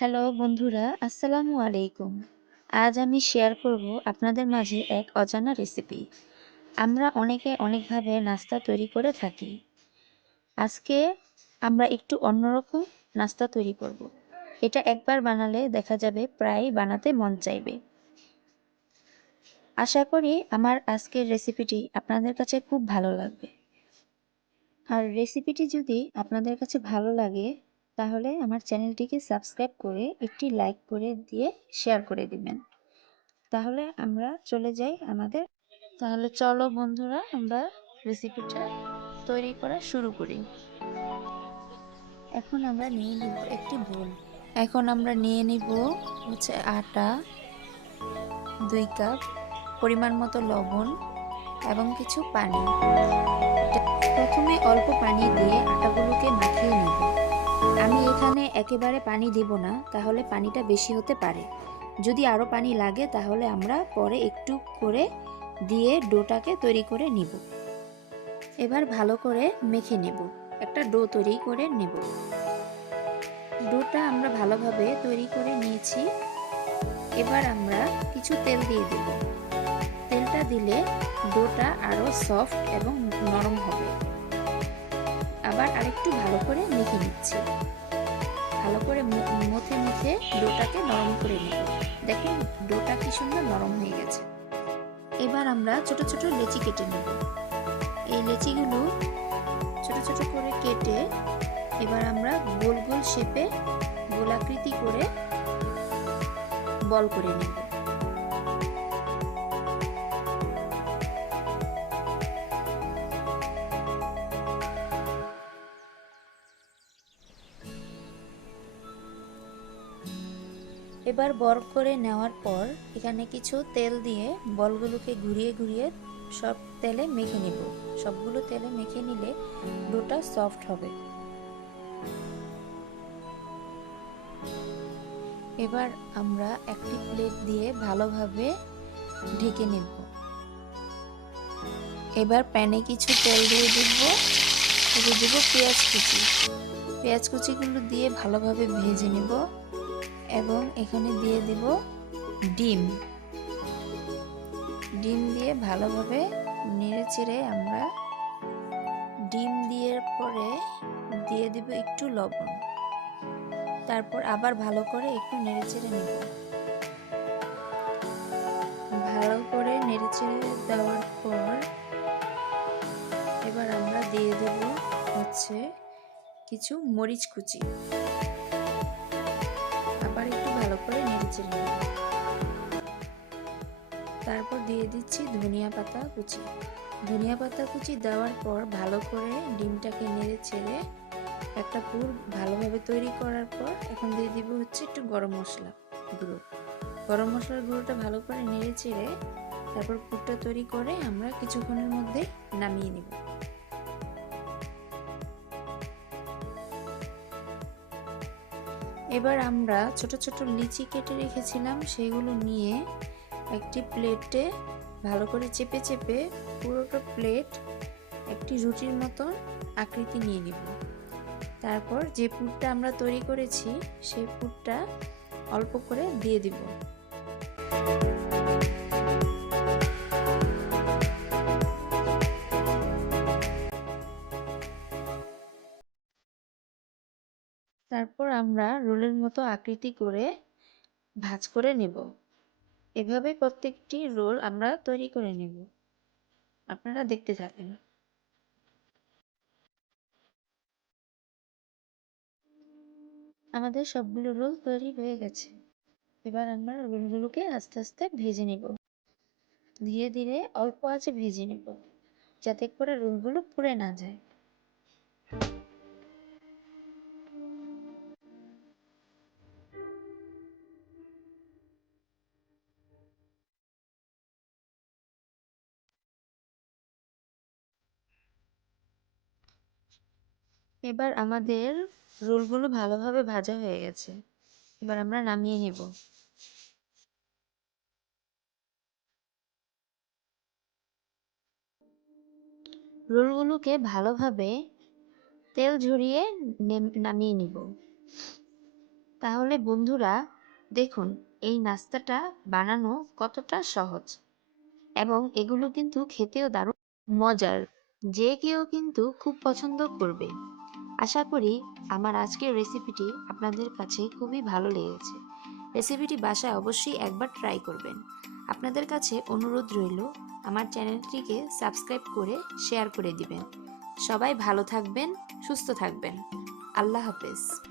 Hello বন্ধুরা, আসসালামু আলাইকুম। আজ আমি শেয়ার করব আপনাদের মাঝে এক অজানা রেসিপি আমরা অনেকে অনেকভাবে নাস্তা তৈরি করে থাকি। আজকে আমরা একটু অন্যরকম নাস্তা তৈরি করব। এটা একবার বানালে দেখা যাবে প্রায় বানাতে মন চাইবে। আশা করি আমার আজকের রেসিপিটি আপনাদের কাছে খুব ভালো লাগবে। আর রেসিপিটি যদি আপনাদের কাছে ভালো লাগে তাহলে আমার চ্যানেলটিকে সাবস্ক্রাইব করে একটি লাইক করে দিয়ে শেয়ার করে দিবেন। তাহলে আমরা চলে যাই আমাদের। তাহলে চলো বন্ধুরা, আমরা রেসিপিটা তৈরি করা শুরু করি। এখন আমরা নিয়ে নিব একটি বোল। এখন আমরা নিয়ে নিব হচ্ছে আটা, দুই কাপ পরিমাণ মতো লবণ এবং কিছু পানি। প্রথমে অল্প পানি দিয়ে আটাগুলোকে মাখিয়ে নিব। আমি এখানে একেবারে পানি দিব না, তাহলে পানিটা বেশি হতে পারে। যদি আরও পানি লাগে, তাহলে আমরা পরে একটু করে দিয়ে ডোটাকে তৈরি করে নিব। এবার ভালো করে মেখে নেব। একটা ডো তৈরি করে নেব। ডোটা আমরা ভালোভাবে তৈরি করে নিয়েছি। এবার আমরা কিছু তেল দিয়ে দেব। তেলটা দিলে ডোটা আরও সফট এবং নরম হবে। আবার আরেকটু ভালো করে মেখে নিচ্ছি। ভালো করে মথে মথে ডোটাকে নরম করে নেব। দেখুন, ডোটা কি সুন্দর নরম হয়ে গেছে। এবার আমরা ছোট ছোট লেচি কেটে নেব। এই লেচিগুলো ছোট ছোট করে কেটে এবার আমরা গোল গোল শেপে গোলাকৃতি করে বল করে নেব। এবার বর করে নেওয়ার পর এখানে কিছু তেল দিয়ে বলগুলোকে ঘুরিয়ে ঘুরিয়ে সব তেলে মেখে নিব। সবগুলো তেলে মেখে নিলে ডোটা সফট হবে। এবার আমরা একটি প্লেট দিয়ে ভালোভাবে ঢেকে নেব। এবার প্যানে কিছু তেল দিয়ে দিব। দিয়ে দেবো পেঁয়াজ কুচি। পেঁয়াজ কুচিগুলো দিয়ে ভালোভাবে ভেজে নেব। এবং এখানে দিয়ে দেব ডিম। ডিম দিয়ে ভালোভাবে নেড়ে চেড়ে আমরা ডিম দিয়ে পরে দিয়ে দেব একটু লবণ। তারপর আবার ভালো করে একটু নেড়ে চেড়ে নেব। ভালো করে নেড়ে চেড়ে দেওয়ার পর এবার আমরা দিয়ে দেব হচ্ছে কিছু মরিচ কুচি। নেব তারপর দিয়ে দিচ্ছি ধনিয়া পাতা কুচি। ধনিয়া পাতা কুচি দেওয়ার পর ভালো করে ডিমটাকে নেড়ে ছেড়ে একটা পুর ভালোভাবে তৈরি করার পর এখন দিয়ে দিব হচ্ছে একটু গরম মশলা গুঁড়ো। গরম মশলার গুঁড়োটা ভালো করে নেড়ে চেড়ে তারপর পুরটা তৈরি করে আমরা কিছুক্ষণের মধ্যে নামিয়ে নেব। এবার আমরা ছোট ছোট লিচি কেটে রেখেছিলাম, সেগুলো নিয়ে একটি প্লেটে ভালো করে চেপে চেপে পুরোটা প্লেট একটি রুটির মতন আকৃতি নিয়ে নেব। তারপর যে পুরটা আমরা তৈরি করেছি সেই পুরটা অল্প করে দিয়ে দিব। তারপর আমরা রোলের মতো আকৃতি করে ভাঁজ করে নেব। এভাবে প্রত্যেকটি রোল আমরা তৈরি করে নেব। আপনারা দেখতে থাকেন। আমাদের সবগুলো রোল তৈরি হয়ে গেছে। এবার আমরা রোলগুলোকে আস্তে আস্তে ভেজে নেব। ধীরে ধীরে অল্প আছে ভেজে নেব, যাতে করে রোলগুলো পুড়ে না যায়। এবার আমাদের রোলগুলো ভালোভাবে ভাজা হয়ে গেছে। এবার আমরা নামিয়ে নেব। রোলগুলোকে ভালোভাবে তেল ঝরিয়ে নামিয়ে নিব। তাহলে বন্ধুরা, দেখুন, এই নাস্তাটা বানানো কতটা সহজ। এবং এগুলো কিন্তু খেতেও দারুণ মজার। যে কেউ কিন্তু খুব পছন্দ করবে। আশা করি আমার আজকের রেসিপিটি আপনাদের কাছে খুবই ভালো লেগেছে। রেসিপিটি বাসায় অবশ্যই একবার ট্রাই করবেন। আপনাদের কাছে অনুরোধ রইল, আমার চ্যানেলটিকে সাবস্ক্রাইব করে শেয়ার করে দিবেন। সবাই ভালো থাকবেন, সুস্থ থাকবেন। আল্লাহ হাফেজ।